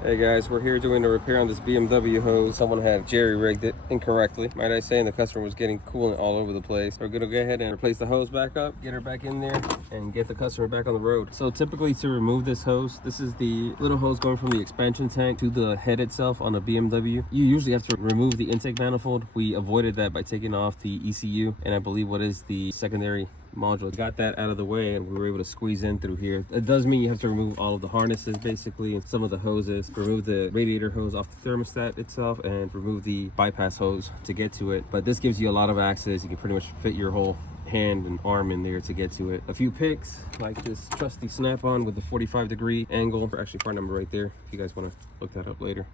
Hey guys, we're here doing a repair on this BMW hose. Someone had jerry-rigged it incorrectly, might I say, and the customer was getting coolant all over the place. We're gonna go ahead and replace the hose back up, get her back in there, and get the customer back on the road. So typically to remove this hose, this is the little hose going from the expansion tank to the head itself on a BMW. You usually have to remove the intake manifold. We avoided that by taking off the ECU, and I believe what is the secondary module. Got that out of the way and we were able to squeeze in through here. It does mean you have to remove all of the harnesses basically and some of the hoses, remove the radiator hose off the thermostat itself, and remove the bypass hose to get to it. But this gives you a lot of access. You can pretty much fit your whole hand and arm in there to get to it. A few picks like this trusty snap-on with the 45-degree angle. Actually, part number right there if you guys want to look that up later.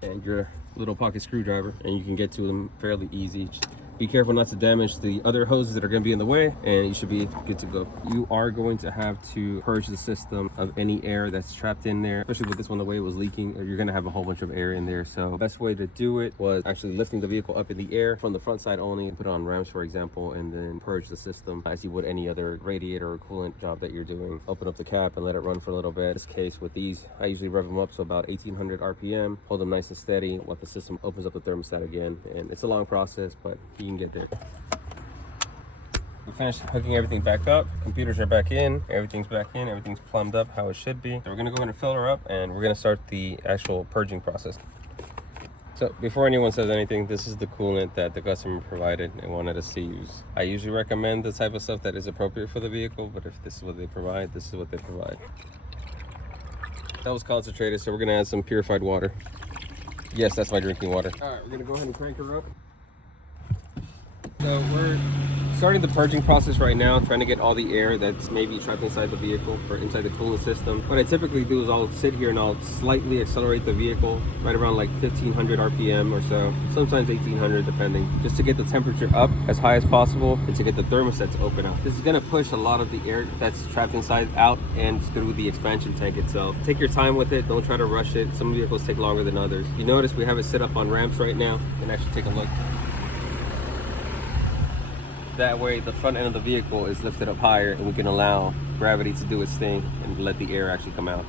And your little pocket screwdriver, and you can get to them fairly easy. Just be careful not to damage the other hoses that are going to be in the way, and you should be good to go. You are going to have to purge the system of any air that's trapped in there, especially with this one the way it was leaking, or you're going to have a whole bunch of air in there. So the best way to do it was actually lifting the vehicle up in the air from the front side only, and put it on ramps for example, and then purge the system as you would any other radiator or coolant job that you're doing. Open up the cap and let it run for a little bit. In this case with these, I usually rev them up so about 1800 RPM, hold them nice and steady while the system opens up the thermostat again. And it's a long process, but you can get there. We finished hooking everything back up. Computers are back in, everything's back in, everything's plumbed up how it should be. So we're gonna go ahead and fill her up, and we're gonna start the actual purging process. So before anyone says anything, this is the coolant that the customer provided and wanted us to use. I usually recommend the type of stuff that is appropriate for the vehicle, but if this is what they provide, this is what they provide. That was concentrated, so we're gonna add some purified water. Yes, that's my drinking water. All right, we're gonna go ahead and crank her up. So we're starting the purging process right now, trying to get all the air that's maybe trapped inside the vehicle or inside the coolant system. What I typically do is I'll sit here and I'll slightly accelerate the vehicle right around like 1500 RPM or so, sometimes 1800 depending, just to get the temperature up as high as possible and to get the thermostat to open up. This is gonna push a lot of the air that's trapped inside out and through the expansion tank itself. Take your time with it, don't try to rush it. Some vehicles take longer than others. You notice we have it set up on ramps right now. You can actually take a look. That way the front end of the vehicle is lifted up higher and we can allow gravity to do its thing and let the air actually come out.